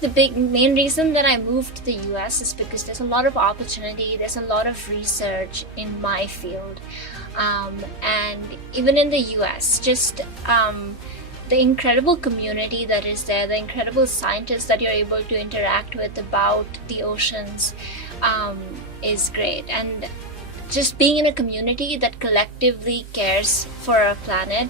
The main reason that I moved to the US is because there's a lot of opportunity, there's a lot of research in my field. And even in the US, just the incredible community that is there, the incredible scientists that you're able to interact with about the oceans is great. And just being in a community that collectively cares for our planet,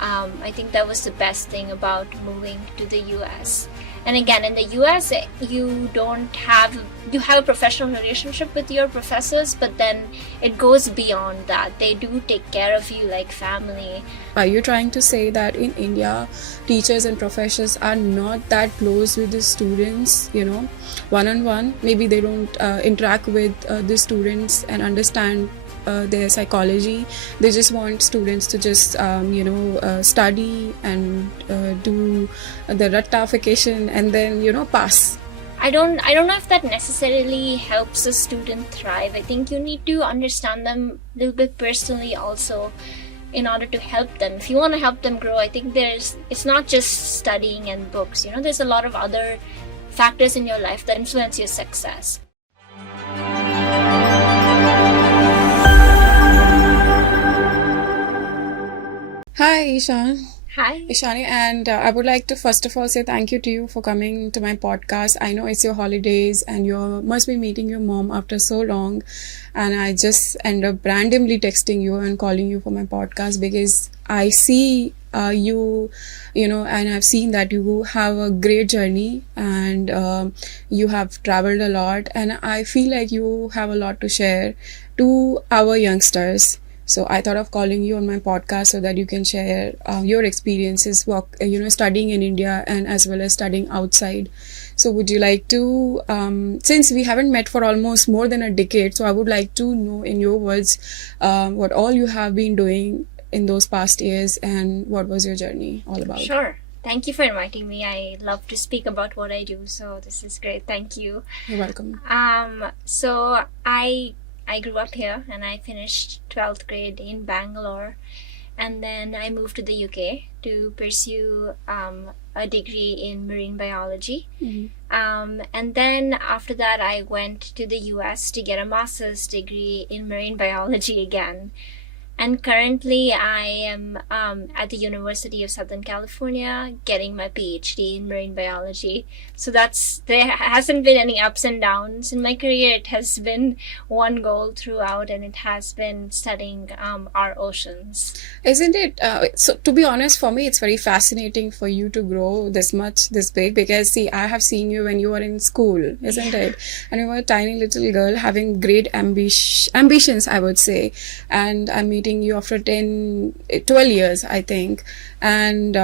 I think that was the best thing about moving to the US. And again, in the US, you have a professional relationship with your professors, but then it goes beyond that. They do take care of you like family. Are you trying to say that in India, teachers and professors are not that close with the students, one-on-one? Maybe they don't interact with the students and understand their psychology. They just want students to just study and do the rattafication and then pass. I don't know if that necessarily helps a student thrive. I think you need to understand them a little bit personally also in order to help them. If you want to help them grow, I think it's not just studying and books. There's a lot of other factors in your life that influence your success. Hi, Eesha. Hi. Ishani, and I would like to first of all say thank you to you for coming to my podcast. I know it's your holidays and you must be meeting your mom after so long, and I just end up randomly texting you and calling you for my podcast because I see you and I've seen that you have a great journey and you have traveled a lot, and I feel like you have a lot to share to our youngsters. So I thought of calling you on my podcast so that you can share your experiences, studying in India and as well as studying outside. So would you like to, since we haven't met for almost more than a decade, so I would like to know in your words what all you have been doing in those past years and what was your journey all about? Sure. Thank you for inviting me. I love to speak about what I do, so this is great. Thank you. You're welcome. So I grew up here and I finished 12th grade in Bangalore, and then I moved to the UK to pursue a degree in marine biology. Mm-hmm. And then after that I went to the US to get a master's degree in marine biology again. And currently I am at the University of Southern California getting my PhD in marine biology. So there hasn't been any ups and downs in my career. It has been one goal throughout, and it has been studying our oceans. Isn't it? So to be honest, for me, it's very fascinating for you to grow this big, because see, I have seen you when you were in school, isn't it? And you were a tiny little girl having great ambitions, I would say. And I'm meeting you after 12 years, I think. And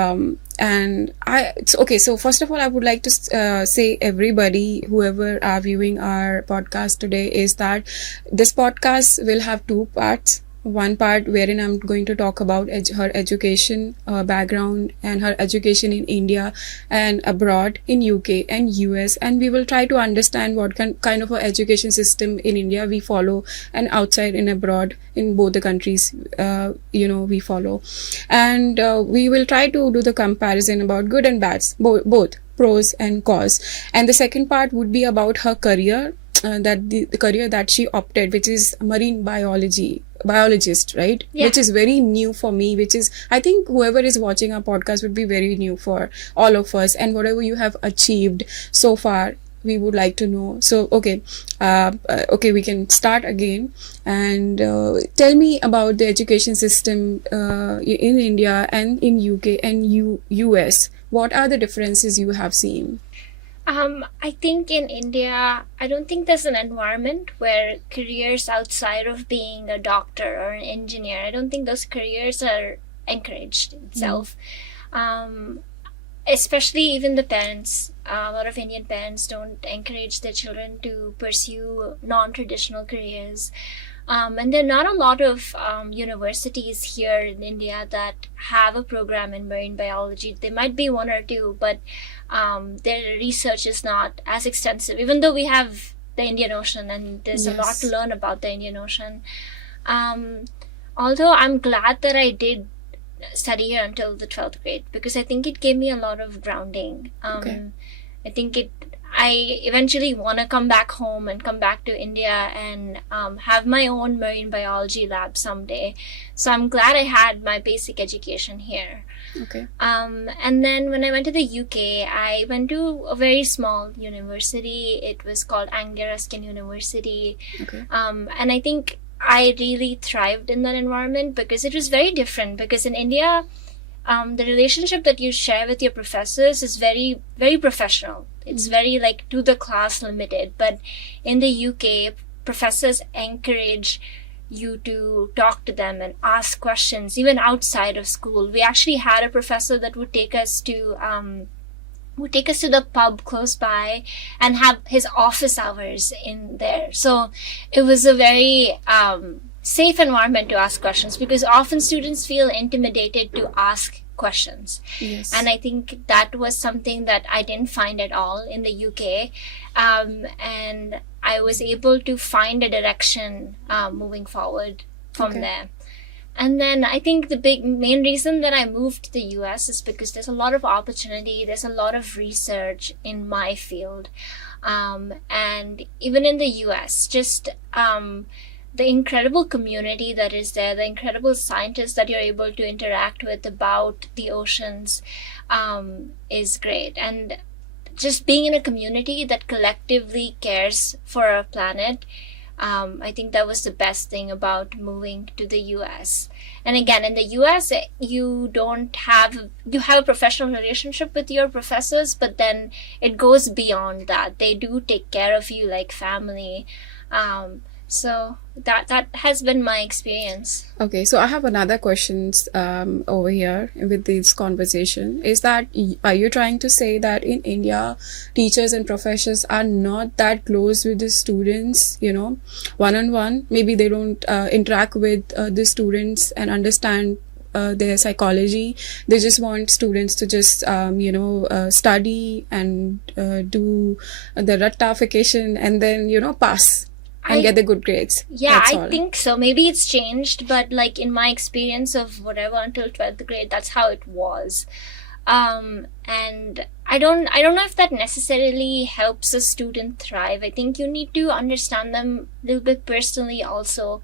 it's okay. So first of all, I would like to say everybody, whoever are viewing our podcast today, is that this podcast will have two parts. One part wherein I'm going to talk about her education background and her education in India and abroad in UK and US, and we will try to understand what kind of a education system in India we follow and outside and abroad in both the countries we follow, and we will try to do the comparison about good and bads, both pros and cons. And the second part would be about her career, that the career that she opted, which is marine biologist, right? Yeah. Which is very new for me, which is, I think whoever is watching our podcast would be very new for all of us, and whatever you have achieved so far, we would like to know. So okay, we can start again, and tell me about the education system in India and in UK and US. What are the differences you have seen? I think in India, I don't think there's an environment where careers outside of being a doctor or an engineer, I don't think those careers are encouraged itself. Especially even the parents, a lot of Indian parents don't encourage their children to pursue non-traditional careers. And there are not a lot of universities here in India that have a program in marine biology. There might be one or two, but their research is not as extensive, even though we have the Indian Ocean and there's a lot to learn about the Indian Ocean. Although I'm glad that I did study here until the 12th grade, because I think it gave me a lot of grounding. I think I eventually want to come back home and come back to India and have my own marine biology lab someday. So I'm glad I had my basic education here. Okay. And then when I went to the UK, I went to a very small university. It was called Anglia Ruskin University. Okay. And I think I really thrived in that environment because it was very different. Because in India, the relationship that you share with your professors is very, very professional. It's very like to the class limited. But in the UK, professors encourage you to talk to them and ask questions, even outside of school. We actually had a professor that would take us to the pub close by and have his office hours in there. So it was a very safe environment to ask questions, because often students feel intimidated to ask questions. Yes. And I think that was something that I didn't find at all in the UK. And I was able to find a direction moving forward from there. And then I think the main reason that I moved to the US is because there's a lot of opportunity, there's a lot of research in my field. And even in the US, just the incredible community that is there, the incredible scientists that you're able to interact with about the oceans is great. And just being in a community that collectively cares for our planet, I think that was the best thing about moving to the US. And again, in the US, you have a professional relationship with your professors, but then it goes beyond that. They do take care of you like family. So that has been my experience. Okay, so I have another questions over here with this conversation. Is that, are you trying to say that in India, teachers and professors are not that close with the students, one-on-one? Maybe they don't interact with the students and understand their psychology. They just want students to just study and do the rattafication and then pass and get the good grades. Yeah, That's I all. think so. Maybe it's changed, but like in my experience of whatever until 12th grade, that's how it was. And I don't know if that necessarily helps a student thrive. I think you need to understand them a little bit personally also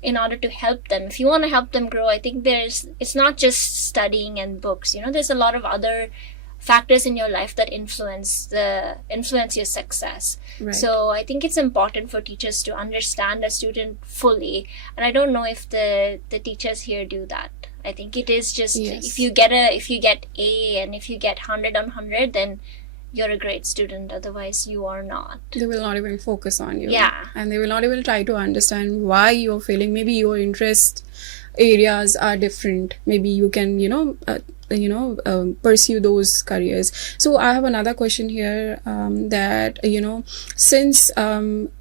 in order to help them. If you want to help them grow, I think it's not just studying and books. There's a lot of other factors in your life that influence your success. Right. So I think it's important for teachers to understand a student fully, and I don't know if the teachers here do that. I think it is just if you get A and if you get 100 on 100, then you're a great student. Otherwise, you are not. They will not even focus on you. Yeah. And they will not even try to understand why you're failing. Maybe your interest areas are different. Maybe you can, pursue those careers. So I have another question here that, since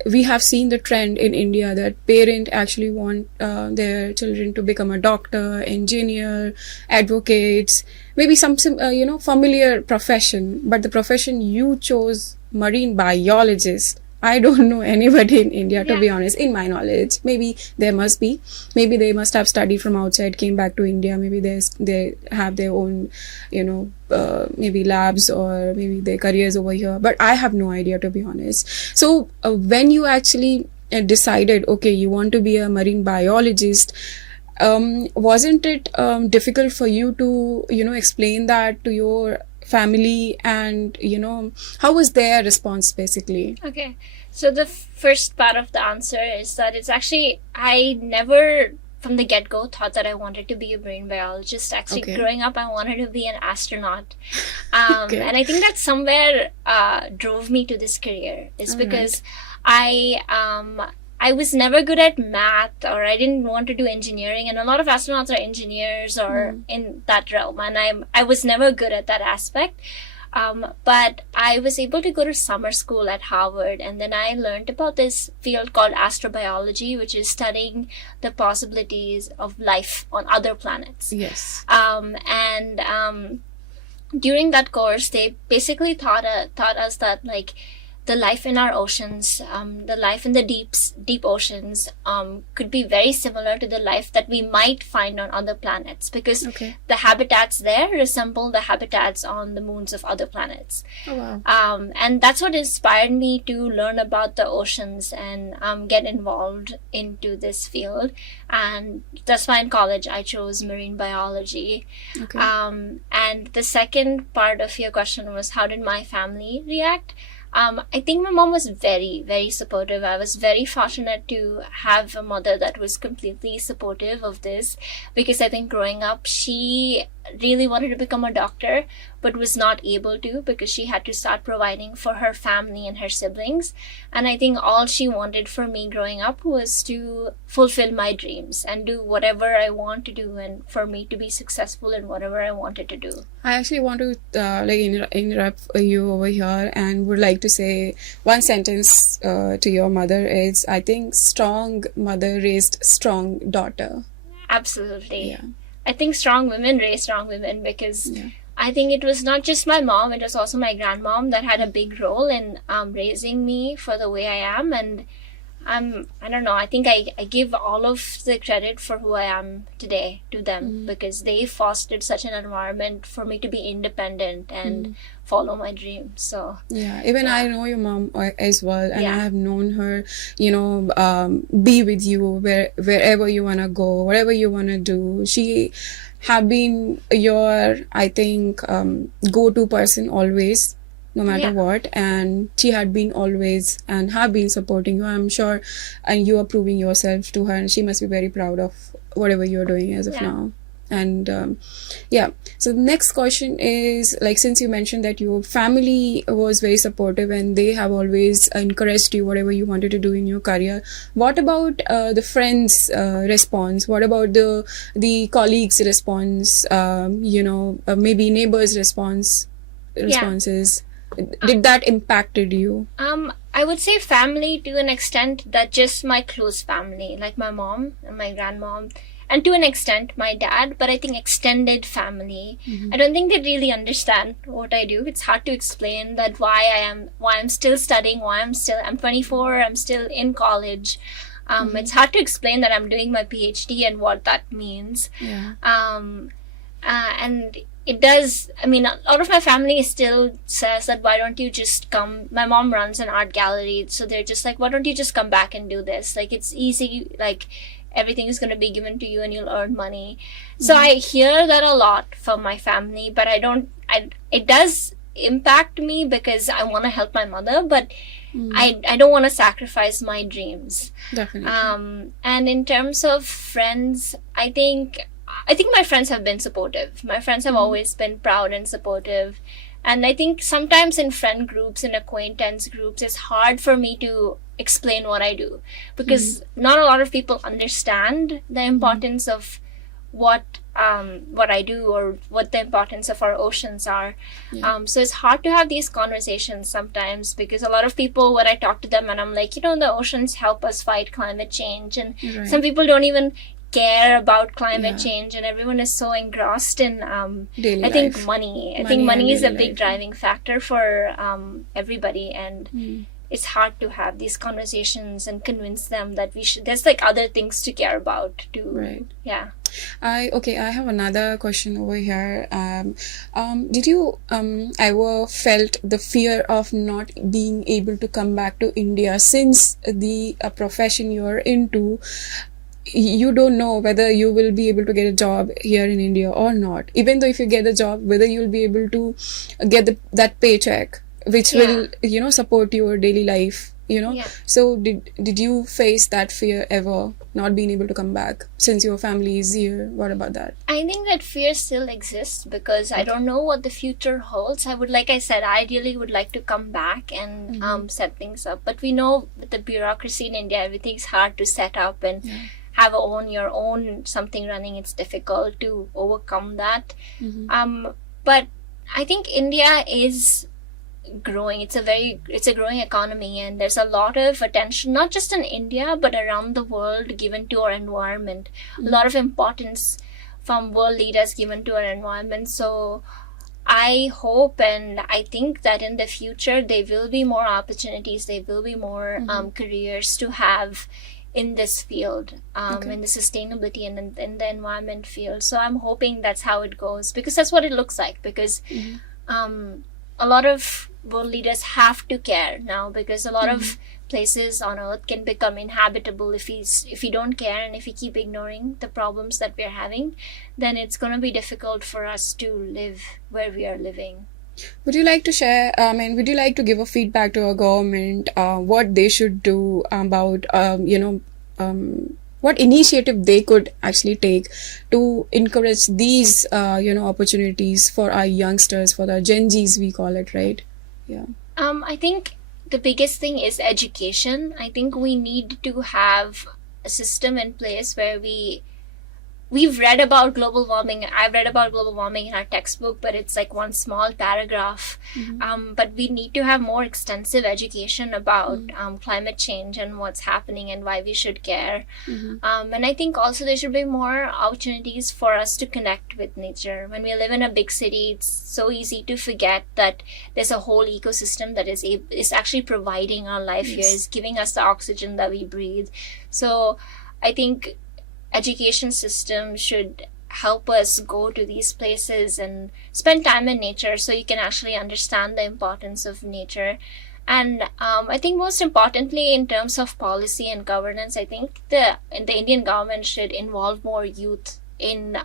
we have seen the trend in India that parents actually want their children to become a doctor, engineer, advocates, maybe some familiar profession, but the profession you chose, marine biologist. I don't know anybody in India, to be honest, in my knowledge. Maybe there must be. Maybe they must have studied from outside, came back to India. Maybe they have their own, maybe labs or maybe their careers over here. But I have no idea, to be honest. So when you actually decided, okay, you want to be a marine biologist, wasn't it difficult for you to, explain that to your family, and how was their response basically? Okay, so the first part of the answer is that it's actually, I never from the get-go thought that I wanted to be a marine biologist. Actually, growing up, I wanted to be an astronaut. And I think that somewhere drove me to this career is because I was never good at math, or I didn't want to do engineering, and a lot of astronauts are engineers or in that realm, and I was never good at that aspect. But I was able to go to summer school at Harvard, and then I learned about this field called astrobiology, which is studying the possibilities of life on other planets. Yes. During that course, they basically taught us that, like, the life in our oceans, the life in the deep oceans, could be very similar to the life that we might find on other planets, because the habitats there resemble the habitats on the moons of other planets. Oh, wow. And that's what inspired me to learn about the oceans and get involved into this field. And that's why in college I chose marine biology. Okay. And the second part of your question was, how did my family react? I think my mom was very, very supportive. I was very fortunate to have a mother that was completely supportive of this, because I think growing up, she really wanted to become a doctor, but was not able to because she had to start providing for her family and her siblings. And I think all she wanted for me growing up was to fulfill my dreams and do whatever I want to do, and for me to be successful in whatever I wanted to do. I actually want to interrupt you over here, and would like to say one sentence to your mother is, I think, strong mother raised strong daughter. Absolutely. Yeah. I think strong women raise strong women, because I think it was not just my mom, it was also my grandmom that had a big role in raising me for the way I am. And I don't know, I think I give all of the credit for who I am today to them, because they fostered such an environment for me to be independent and follow my dreams. So even I know your mom as well, and I have known her, be with you wherever you want to go, whatever you want to do. She have been your, I think, go-to person always, no matter what, and she had been always and have been supporting you, I'm sure, and you are proving yourself to her, and she must be very proud of whatever you're doing as of now. And so the next question is, like, since you mentioned that your family was very supportive and they have always encouraged you whatever you wanted to do in your career, what about the friends response? What about the colleagues response? Maybe neighbors responses? Did that impacted you? I would say family to an extent, that just my close family, like my mom and my grandmom, and to an extent my dad. But I think extended family, I don't think they really understand what I do. It's hard to explain that why I'm still studying, I'm 24, I'm still in college. It's hard to explain that I'm doing my PhD and what that means. And it does, I mean, a lot of my family still says that, why don't you just come? My mom runs an art gallery, so they're just like, why don't you just come back and do this? Like, it's easy, like, everything is going to be given to you and you'll earn money. So I hear that a lot from my family, but it does impact me because I want to help my mother, but I don't want to sacrifice my dreams. Definitely. And in terms of friends, I think my friends have been supportive. My friends have always been proud and supportive. And I think sometimes in friend groups, in acquaintance groups, it's hard for me to explain what I do, because not a lot of people understand the importance of what I do, or what the importance of our oceans are. So it's hard to have these conversations sometimes, because a lot of people, when I talk to them and I'm like, the oceans help us fight climate change, and some people don't even care about climate change, and everyone is so engrossed in daily I think life. money is a daily big life. driving factor for everybody, and it's hard to have these conversations and convince them that there's like other things to care about too. Right. I have another question over here. Did you ever felt the fear of not being able to come back to India, since the profession you're into, you don't know whether you will be able to get a job here in India or not. Even though if you get a job, whether you'll be able to get that paycheck, which will, support your daily life, So did you face that fear ever, not being able to come back since your family is here? What about that? I think that fear still exists, because I don't know what the future holds. like I said, I ideally would like to come back and set things up. But we know with the bureaucracy in India, everything's hard to set up, and have your own something running. It's difficult to overcome that. But I think India is growing. It's a growing economy, and there's a lot of attention, not just in India but around the world, given to our environment. A lot of importance from world leaders given to our environment. So I hope and I think that in the future there will be more opportunities, there will be more careers to have in this field, in the sustainability and in the environment field. So I'm hoping that's how it goes, because that's what it looks like. Because a lot of world leaders have to care now, because a lot of places on earth can become inhabitable if we don't care, and if we keep ignoring the problems that we're having, then it's going to be difficult for us to live where we are living. Would you like to share, would you like to give a feedback to our government, what they should do about, what initiative they could actually take to encourage these, opportunities for our youngsters, for the Gen Zs, we call it, right? Yeah. I think the biggest thing is education. I think we need to have a system in place where we've read about global warming. I've read about global warming in our textbook, but it's like one small paragraph. But we need to have more extensive education about climate change and what's happening and why we should care. And I think also there should be more opportunities for us to connect with nature. When we live in a big city, it's so easy to forget that there's a whole ecosystem that is actually providing our life here, is giving us the oxygen that we breathe. So I think education system should help us go to these places and spend time in nature, so you can actually understand the importance of nature. And I think most importantly, in terms of policy and governance, I think the Indian government should involve more youth in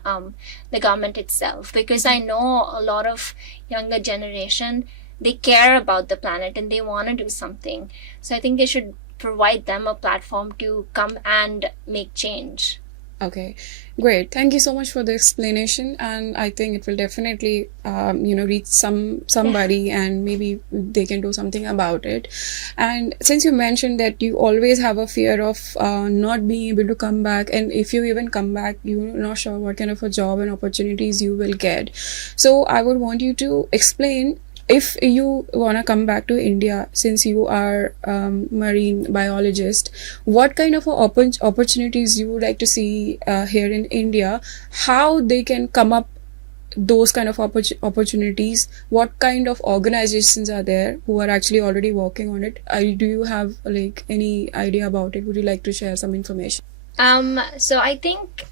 the government itself, because I know a lot of younger generation, they care about the planet and they want to do something. So I think they should provide them a platform to come and make change. Okay, great. Thank you so much for the explanation, and I think it will definitely, reach somebody, and maybe they can do something about it. And since you mentioned that you always have a fear of not being able to come back, and if you even come back, you're not sure what kind of a job and opportunities you will get. So I would want you to explain, if you want to come back to India, since you are marine biologist, what kind of opportunities you would like to see here in India, how they can come up those kind of opportunities, what kind of organizations are there who are actually already working on it? Do you have like any idea about it? Would you like to share some information? So I think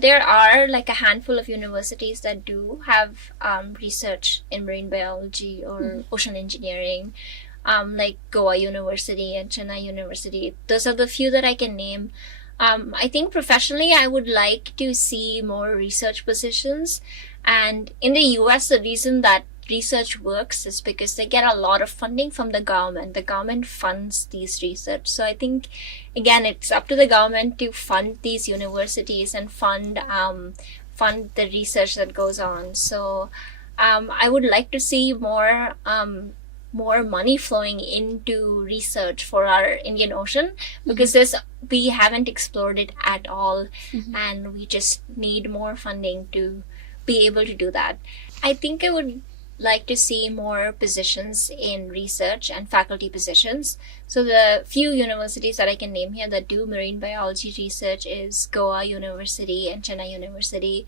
there are like a handful of universities that do have research in marine biology or ocean engineering, like Goa University and Chennai University. Those are the few that I can name. I think professionally, I would like to see more research positions. And in the US, the reason that research works is because they get a lot of funding from the government. The government funds these research. So I think, again, it's up to the government to fund these universities and fund the research that goes on. So I would like to see more money flowing into research for our Indian Ocean, because we haven't explored it at all, and we just need more funding to be able to do that. I think I would like to see more positions in research and faculty positions. So the few universities that I can name here that do marine biology research is Goa University and Chennai University.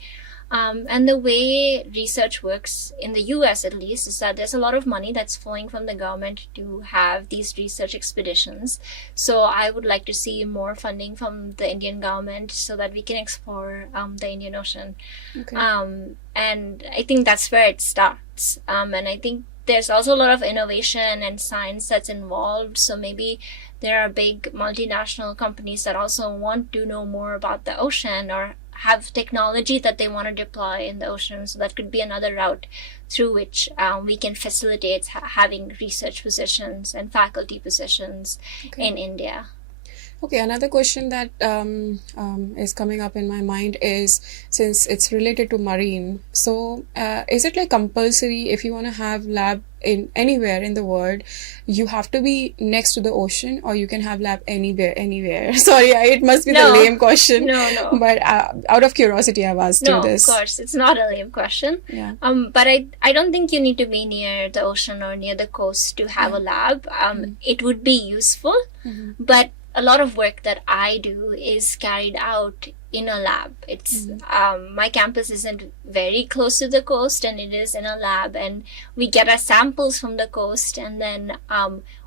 And the way research works in the US, at least, is that there's a lot of money that's flowing from the government to have these research expeditions. So I would like to see more funding from the Indian government so that we can explore the Indian Ocean. Okay. And I think that's where it starts. And I think there's also a lot of innovation and science that's involved. So maybe there are big multinational companies that also want to know more about the ocean or have technology that they want to deploy in the ocean. So that could be another route through which we can facilitate having research positions and faculty positions in India. Okay, another question that is coming up in my mind is, since it's related to marine, so is it like compulsory if you want to have lab in anywhere in the world, you have to be next to the ocean, or you can have lab anywhere? Sorry, it must be the lame question. No. But out of curiosity, I've asked you this. No, of course, it's not a lame question. Yeah. But I don't think you need to be near the ocean or near the coast to have a lab. It would be useful, but a lot of work that I do is carried out in a lab. It's my campus isn't very close to the coast, and it is in a lab, and we get our samples from the coast, and then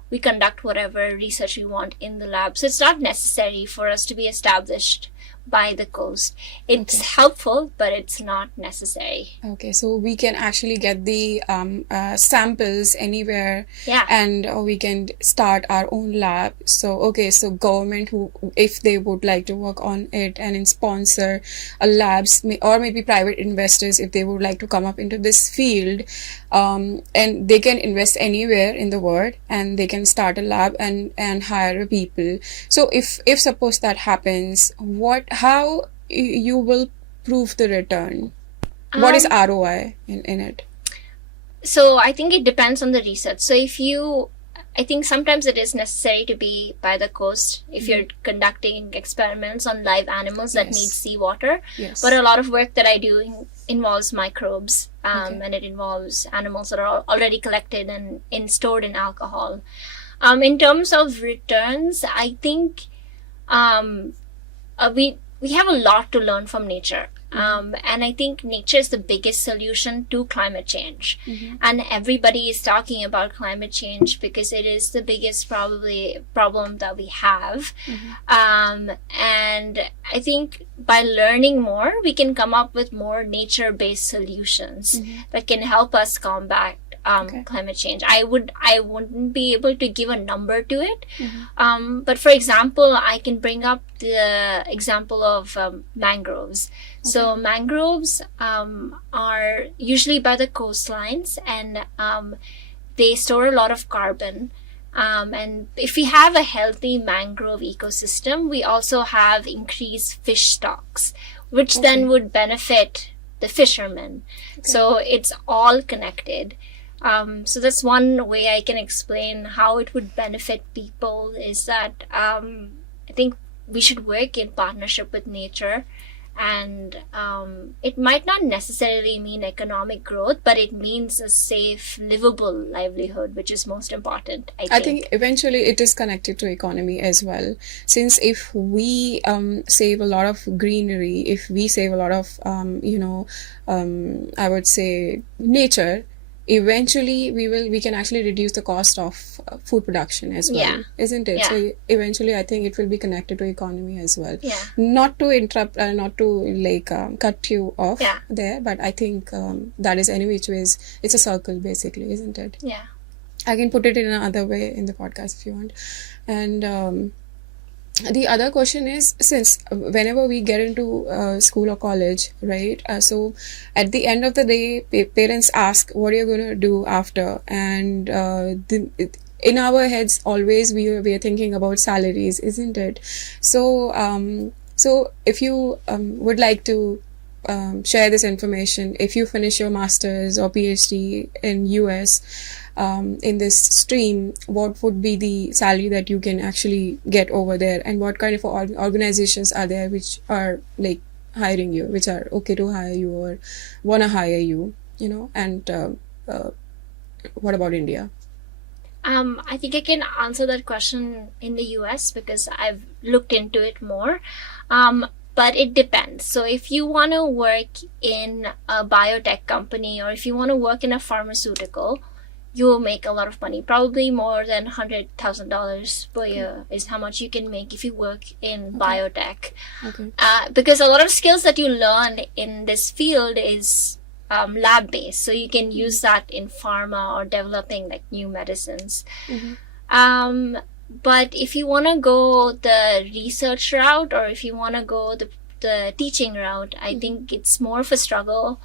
we conduct whatever research we want in the lab. So it's not necessary for us to be established by the coast. It's helpful, but it's not necessary. Okay, so we can actually get the samples anywhere, Yeah. and we can start our own lab. So so government, who, if they would like to work on it and sponsor labs, or maybe private investors, if they would like to come up into this field, and they can invest anywhere in the world, and they can start a lab and hire people. So if suppose that happens, how you will prove the return? What is ROI in it? So I think it depends on the research. So I think sometimes it is necessary to be by the coast if you're conducting experiments on live animals that need seawater. Yes. But a lot of work that I do involves microbes, and it involves animals that are already collected and stored in alcohol. In terms of returns, I think we have a lot to learn from nature. And I think nature is the biggest solution to climate change. And everybody is talking about climate change because it is the biggest problem that we have. And I think by learning more, we can come up with more nature-based solutions that can help us combat climate change. I wouldn't be able to give a number to it. But for example, I can bring up the example of mangroves. So mangroves are usually by the coastlines, and they store a lot of carbon. And if we have a healthy mangrove ecosystem, we also have increased fish stocks, which then would benefit the fishermen. So it's all connected. So that's one way I can explain how it would benefit people, is that I think we should work in partnership with nature. And it might not necessarily mean economic growth, but it means a safe, livable livelihood, which is most important, I think. Eventually it is connected to economy as well. Since if we save a lot of greenery, if we save a lot of, I would say, nature, eventually we can actually reduce the cost of food production as well, isn't it? So eventually I think it will be connected to economy as well. Not to interrupt, not to cut you off there, but I think that is any which ways, it's a circle basically, isn't it? I can put it in another way in the podcast if you want. And the other question is, since whenever we get into school or college, right? So at the end of the day, parents ask, what are you going to do after? And in our heads, always we are thinking about salaries, isn't it? So if you would like to share this information, if you finish your master's or PhD in US, in this stream, what would be the salary that you can actually get over there, and what kind of organizations are there which are hiring you, which are okay to hire you or want to hire you, and what about India? I think I can answer that question in the US because I've looked into it more. But it depends. So if you want to work in a biotech company, or if you want to work in a pharmaceutical, you will make a lot of money. Probably more than $100,000 per year is how much you can make if you work in biotech. Because a lot of skills that you learn in this field is lab-based. So you can use that in pharma or developing new medicines. But if you want to go the research route, or if you want to go the teaching route, I think it's more of a struggle.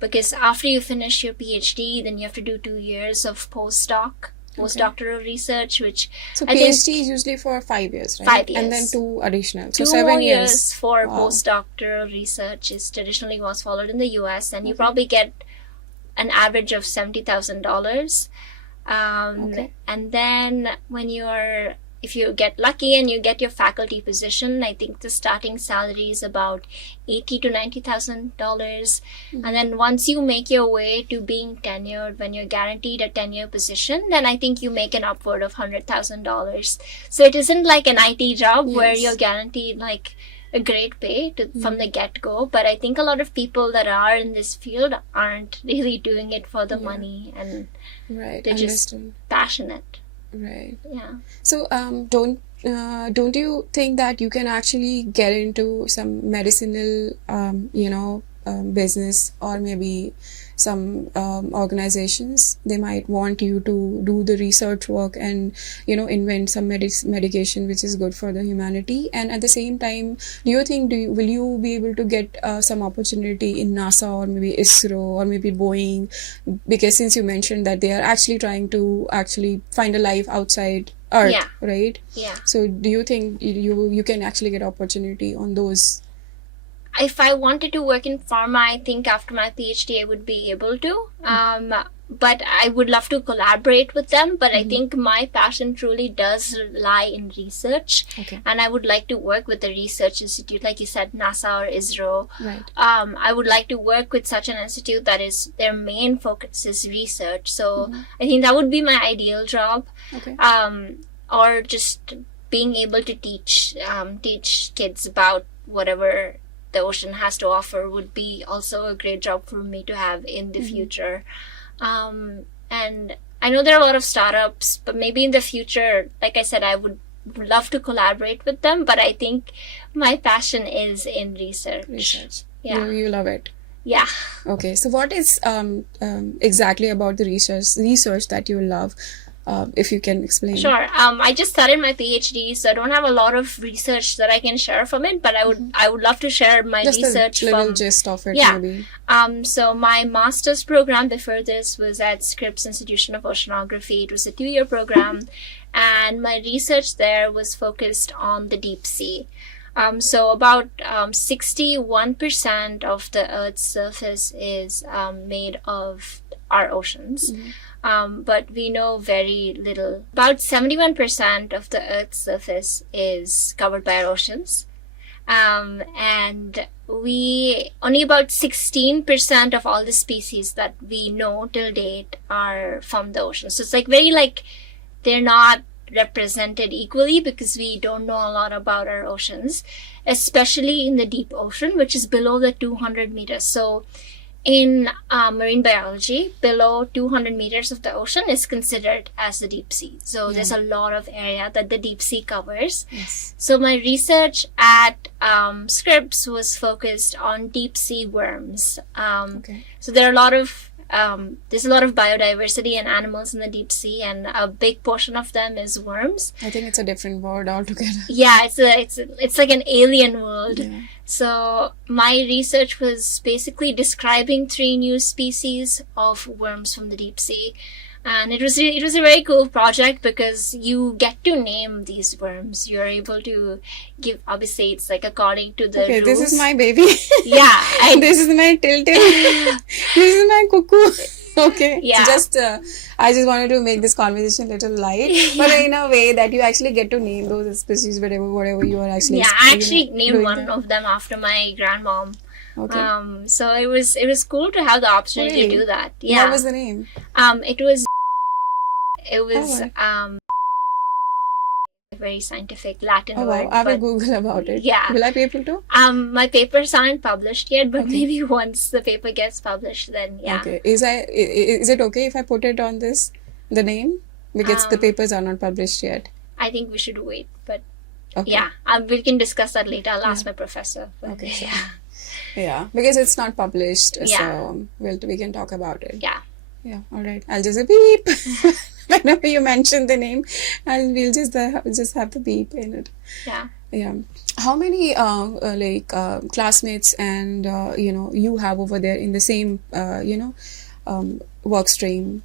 Because after you finish your PhD, then you have to do 2 years of postdoctoral research, which so PhD is usually for 5 years, right? 5 years. And then 2 additional. So 2 7 more years. years for postdoctoral research is traditionally was followed in the US, and you probably get an average of $70,000. And then if you get lucky and you get your faculty position, I think the starting salary is about $80,000 to $90,000. And then once you make your way to being tenured, when you're guaranteed a 10-year position, then I think you make an upward of $100,000. So it isn't like an IT job where you're guaranteed a great pay from the get-go, but I think a lot of people that are in this field aren't really doing it for the money, and Right. they're just Understood. passionate. Right. Yeah. So, don't you think that you can actually get into some medicinal, business, or maybe some organizations? They might want you to do the research work and invent some medication which is good for the humanity. And at the same time, do you think will you be able to get some opportunity in NASA or maybe ISRO or maybe Boeing? Because since you mentioned that they are actually trying to actually find a life outside Earth, Yeah. right? Yeah. So do you think you can actually get opportunity on those? If I wanted to work in pharma, I think after my PhD I would be able to. But I would love to collaborate with them. But I think my passion truly does lie in research. Okay. And I would like to work with a research institute, like you said, NASA or ISRO. Right. I would like to work with such an institute that is their main focus is research. So I think that would be my ideal job. Okay. Or just being able to teach kids about whatever the ocean has to offer would be also a great job for me to have in the future. And I know there are a lot of startups, but maybe in the future, like I said, I would love to collaborate with them, but I think my passion is in research. Yeah. You love it. Yeah. Okay. So what is exactly about the research that you love? If you can explain. Sure. I just started my PhD, so I don't have a lot of research that I can share from it, but I would love to share my just research a little from gist of it, yeah. maybe. So my master's program before this was at Scripps Institution of Oceanography. It was a 2-year program, and my research there was focused on the deep sea. So about 61% of the Earth's surface is made of our oceans. But we know very little. About 71% of the Earth's surface is covered by our oceans. And only about 16% of all the species that we know till date are from the ocean. So it's they're not represented equally because we don't know a lot about our oceans, especially in the deep ocean, which is below the 200 meters. So in marine biology, below 200 meters of the ocean is considered as the deep sea. So there's a lot of area that the deep sea covers. Yes. So my research at Scripps was focused on deep sea worms. Okay. So there's a lot of biodiversity and animals in the deep sea, and a big portion of them is worms. I think it's a different word altogether. Yeah, it's like an alien world. Yeah. So my research was basically describing 3 new species of worms from the deep sea, and it was a very cool project because you get to name these worms. You're able to give, obviously it's like according to the rules. This is my baby. Yeah. This is my tilted. This is my cuckoo. Okay. Yeah. I just wanted to make this conversation a little light, but in a way that you actually get to name those species, whatever you are actually. Yeah, I actually named one of them after my grandmom. Okay. So it was cool to have the opportunity to do that. Yeah. What was the name? It was a very scientific Latin Oh word. wow! I will Google about it. Yeah. Will I be able to? My papers aren't published yet, but maybe once the paper gets published, then yeah. Okay. Is it okay if I put it on the name? Because the papers are not published yet. I think we should wait, but Okay. yeah, we can discuss that later. I'll ask my professor. But, Okay, sure. Yeah. Yeah, because it's not published, Yeah. so we can talk about it. Yeah. Yeah, all right. I'll just say beep. Whenever you mention the name, we'll just have the beep in it. Yeah. Yeah. How many classmates and you have over there in the same work stream?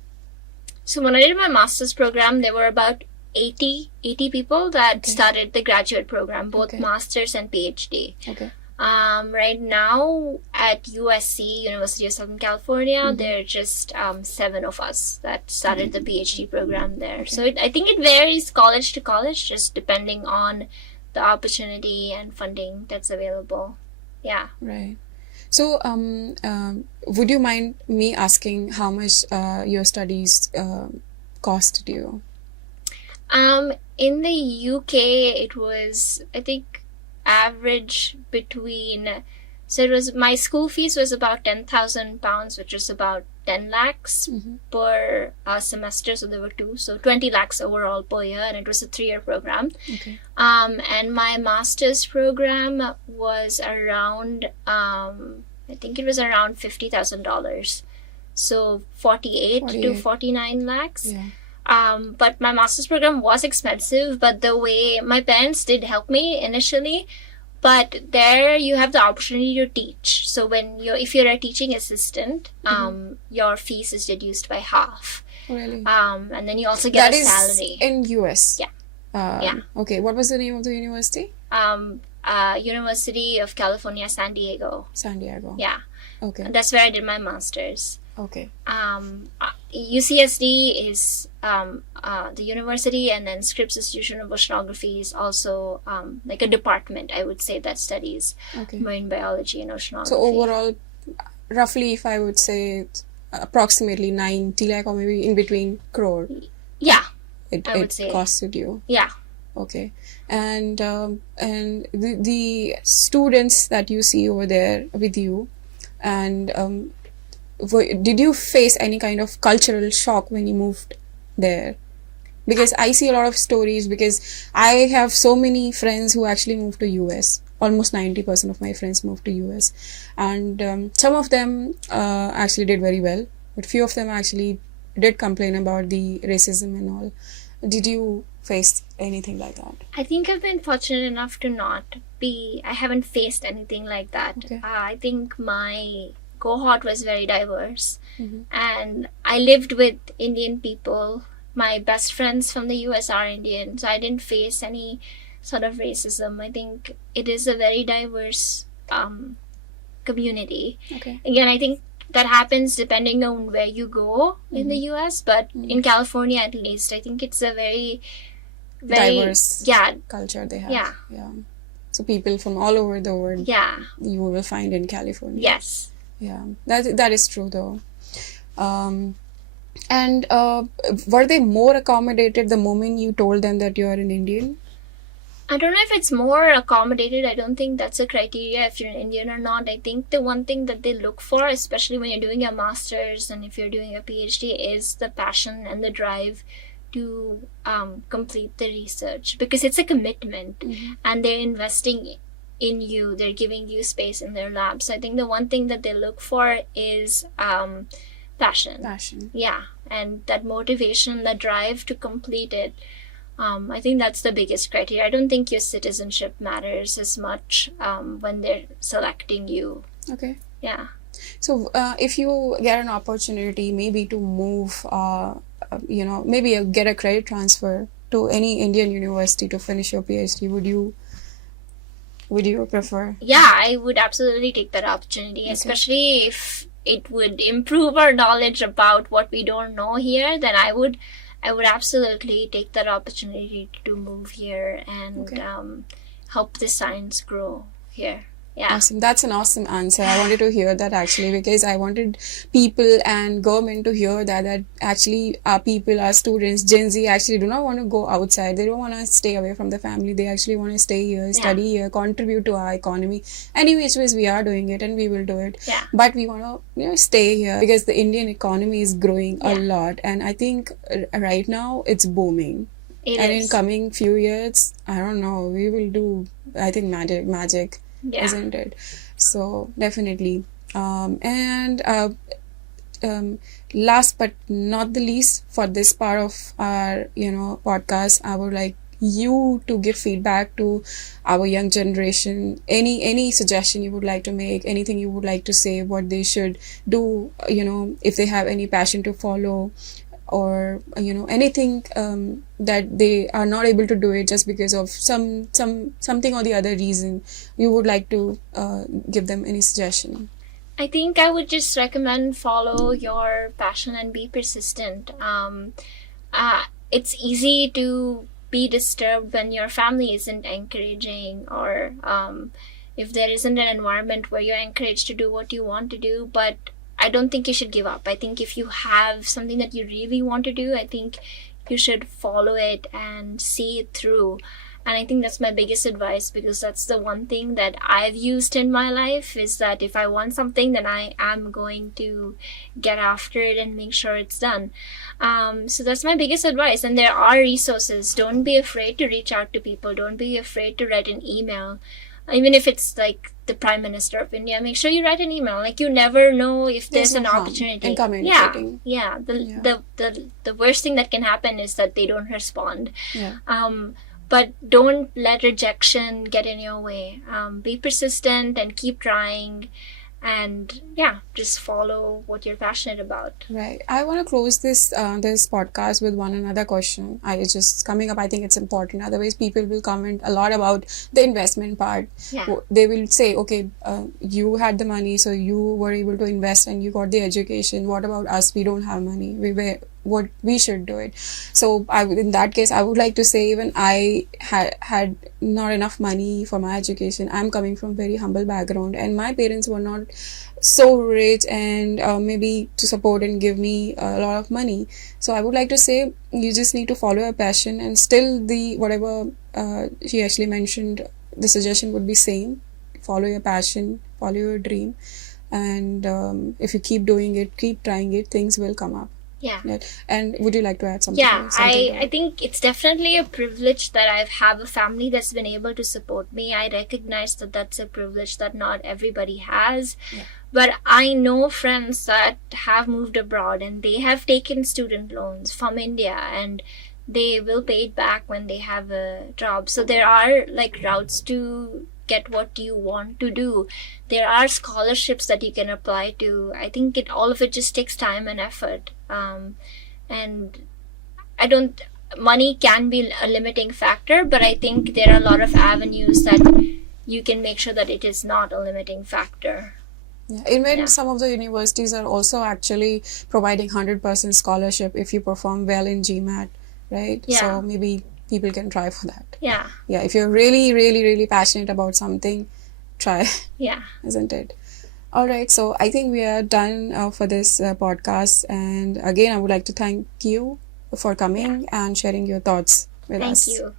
So when I did my master's program, there were about 80 people that started the graduate program, both master's and PhD. Okay. Right now at USC, University of Southern California, there are just 7 of us that started the PhD program there. Okay. So I think it varies college to college, just depending on the opportunity and funding that's available. Yeah. Right. So, would you mind me asking how much your studies costed you? In the UK, it was, I think, average between, so it was, my school fees was about £10,000, which was about 10 lakhs per semester. So there were two, so 20 lakhs overall per year, and it was a 3-year program. Okay. And my master's program was around, I think it was around $50,000. So 48 to 49 lakhs. Yeah. But my master's program was expensive, but the way my parents did help me initially, but there you have the opportunity to teach. So if you're a teaching assistant, your fees is reduced by half. Really? And then you also get a salary. In US? Yeah. Yeah. Okay. What was the name of the university? University of California, San Diego. San Diego. Yeah. Okay. That's where I did my master's. Okay. UCSD is the university, and then Scripps Institution of Oceanography is also like a department, I would say, that studies marine biology and oceanography. So overall, roughly, if I would say, approximately 90 lakh, or maybe in between crore. Yeah, I would say costed you. Yeah. Okay. And the students that you see over there with you, and did you face any kind of cultural shock when you moved there? Because I see a lot of stories, because I have so many friends who actually moved to US. Almost 90% of my friends moved to US. And some of them actually did very well, but few of them actually did complain about the racism and all. Did you face anything like that? I think I've been fortunate enough to I haven't faced anything like that. Okay. I think my cohort was very diverse, and I lived with Indian people. My best friends from the US are Indian, so I didn't face any sort of racism. I think it is a very diverse community. Okay. Again, I think that happens depending on where you go in the US, but in California at least, I think it's a very diverse culture they have. Yeah. So people from all over the world, you will find in California. Yes. Yeah, that is true though. And were they more accommodated the moment you told them that you are an Indian? I don't know if it's more accommodated. I don't think that's a criteria if you're an Indian or not. I think the one thing that they look for, especially when you're doing your master's and if you're doing a PhD, is the passion and the drive to complete the research, because it's a commitment and they're investing in you. They're giving you space in their lab. So I think the one thing that they look for is passion. Yeah, and that motivation, the drive to complete it. I think that's the biggest criteria. I don't think your citizenship matters as much when they're selecting you. Okay. Yeah. So if you get an opportunity maybe to move, maybe get a credit transfer to any Indian university to finish your PhD, would you prefer? Yeah, I would absolutely take that opportunity, especially if it would improve our knowledge about what we don't know here. Then I would absolutely take that opportunity to move here and help the science grow here. Yeah. Awesome. That's an awesome answer. I wanted to hear that actually, because I wanted people and government to hear that actually our people, our students, Gen Z actually do not want to go outside. They don't want to stay away from the family. They actually want to stay here, study here, contribute to our economy. Any which ways we are doing it and we will do it. Yeah. But we want to stay here because the Indian economy is growing a lot. And I think right now it's booming. In coming few years, I don't know, we will do, I think, magic. Yeah. Isn't it? So definitely. Last but not the least, for this part of our podcast, I would like you to give feedback to our young generation. Any suggestion you would like to make, anything you would like to say, what they should do, if they have any passion to follow, or anything that they are not able to do it just because of something or the other reason, you would like to give them any suggestion? I think I would just recommend follow your passion and be persistent. It's easy to be disturbed when your family isn't encouraging, or if there isn't an environment where you're encouraged to do what you want to do. But I don't think you should give up. I think if you have something that you really want to do, I think you should follow it and see it through. And I think that's my biggest advice, because that's the one thing that I've used in my life, is that if I want something, then I am going to get after it and make sure it's done. So that's my biggest advice. And there are resources. Don't be afraid to reach out to people. Don't be afraid to write an email. Even if it's like the Prime Minister of India, make sure you write an email. Like, you never know if there's an opportunity. In communicating. Yeah. The worst thing that can happen is that they don't respond. Yeah. But don't let rejection get in your way. Be persistent and keep trying. And just follow what you're passionate about. Right. I want to close this podcast with one another question. It's just coming up. I think it's important. Otherwise, people will comment a lot about the investment part. Yeah. They will say, okay, you had the money, so you were able to invest and you got the education. What about us? We don't have money. We should do it. So in that case, I would like to say, even I had not enough money for my education. I'm coming from very humble background, and my parents were not so rich and maybe to support and give me a lot of money. So I would like to say, you just need to follow your passion, and still whatever she actually mentioned, the suggestion would be same. Follow your passion, follow your dream, and if you keep doing it, keep trying it, things will come up. Yeah. And would you like to add something? Yeah, I think it's definitely a privilege that I have a family that's been able to support me. I recognize that that's a privilege that not everybody has. Yeah. But I know friends that have moved abroad and they have taken student loans from India, and they will pay it back when they have a job. So there are like routes to get what you want to do. There are scholarships that you can apply to. I think all of it just takes time and effort. And money can be a limiting factor, but I think there are a lot of avenues that you can make sure that it is not a limiting factor. Yeah. Even some of the universities are also actually providing 100% scholarship if you perform well in GMAT, right? Yeah. So maybe people can try for that. Yeah. Yeah, if you're really, really, really passionate about something, try. Yeah. Isn't it? All right, so I think we are done for this podcast. And again, I would like to thank you for coming and sharing your thoughts with us. Thank you.